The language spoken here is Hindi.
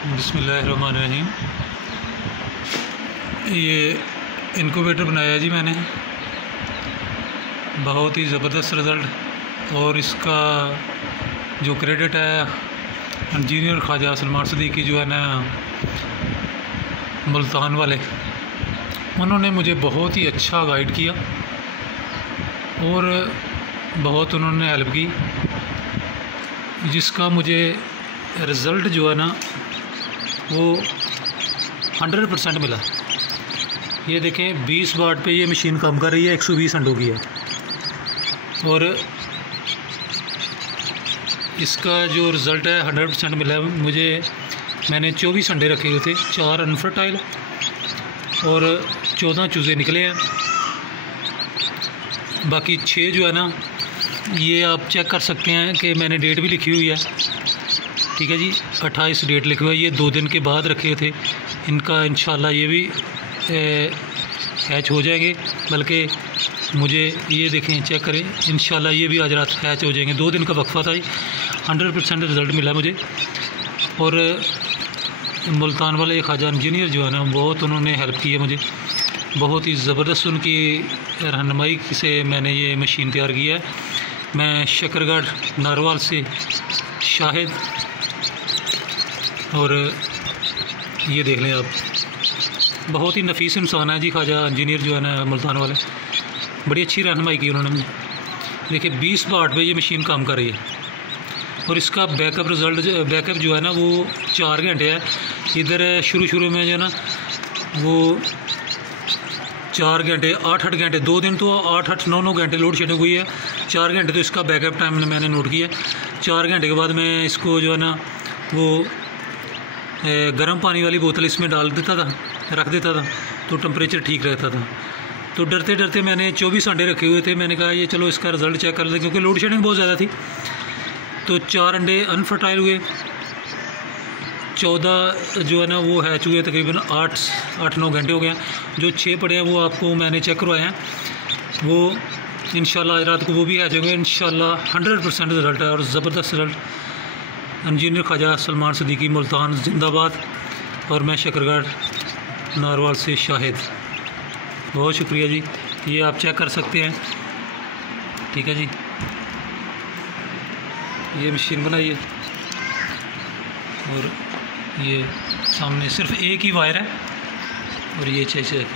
बिस्मिल्लाहिर्रहमानिर्रहीम। ये इनक्यूबेटर बनाया जी मैंने, बहुत ही ज़बरदस्त रिज़ल्ट। और इसका जो क्रेडिट है इंजीनियर ख्वाजा सलमान सदीकी जो है ना मुल्तान वाले, उन्होंने मुझे बहुत ही अच्छा गाइड किया और बहुत उन्होंने हेल्प की, जिसका मुझे रिज़ल्ट जो है ना वो 100% मिला। ये देखें 20 वाट पे ये मशीन काम कर रही है, 120 अंडों की है। और इसका जो रिज़ल्ट है 100% मिला है मुझे। मैंने 24 अंडे रखे हुए थे, 4 अनफर्टाइल और 14 चूज़े निकले हैं। बाकी 6 जो है ना, ये आप चेक कर सकते हैं कि मैंने डेट भी लिखी हुई है, ठीक है जी। 28 डेट लिखी हुई है। ये 2 दिन के बाद रखे थे। इनका इंशाल्लाह ये भी हैच हो जाएंगे। बल्कि मुझे ये देखें, चेक करें, इंशाल्लाह ये भी आज रात हैच हो जाएंगे। 2 दिन का वक्फा था। 100% रिज़ल्ट मिला मुझे। और मुल्तान वाले ख्वाजा इंजीनियर जो है ना, बहुत उन्होंने हेल्प की है मुझे। बहुत ही ज़बरदस्त उनकी रहनुमाई से मैंने ये मशीन तैयार की है। मैं शकरगढ़ नारवाल से शाहिद, और ये देख लें आप, बहुत ही नफीस इंसान है जी ख्वाजा इंजीनियर जो है ना मुल्तान वाले। बड़ी अच्छी रहनुमाई की उन्होंने मुझे। देखिए 20 वाट पे ये मशीन काम कर रही है और इसका बैकअप जो है ना वो 4 घंटे है। इधर शुरू में जो है ना वो 4 घंटे 8 घंटे, 2 दिन तो 8 9 घंटे लोड शेडिंग हुई है। 4 घंटे तो इसका बैकअप टाइम मैंने नोट किया। 4 घंटे के बाद मैं इसको जो है ना वो गर्म पानी वाली बोतल इसमें डाल देता था, रख देता था, तो टेम्परेचर ठीक रहता था। तो डरते डरते मैंने 24 अंडे रखे हुए थे। मैंने कहा ये चलो इसका रिज़ल्ट चेक कर लें, क्योंकि लोड शेडिंग बहुत ज़्यादा थी। तो 4 अंडे अनफर्टाइल हुए, 14 जो है ना वो हैच हुए। तकरीबन 8-9 घंटे हो गए। जो 6 पड़े हैं वो आपको मैंने चेक करवाए हैं। वो इंशाल्लाह आज रात को वो भी हैच होंगे इंशाल्लाह। 100% रिज़ल्ट है और ज़बरदस्त रिज़ल्ट। इंजीनियर ख्वाजा सलमान सदीकी मुल्तान जिंदाबाद। और मैं शकरगढ़ नारवाल से शाहिद। बहुत शुक्रिया जी। ये आप चेक कर सकते हैं, ठीक है जी। ये मशीन बनाई है और ये सामने सिर्फ एक ही वायर है और ये चाहिए।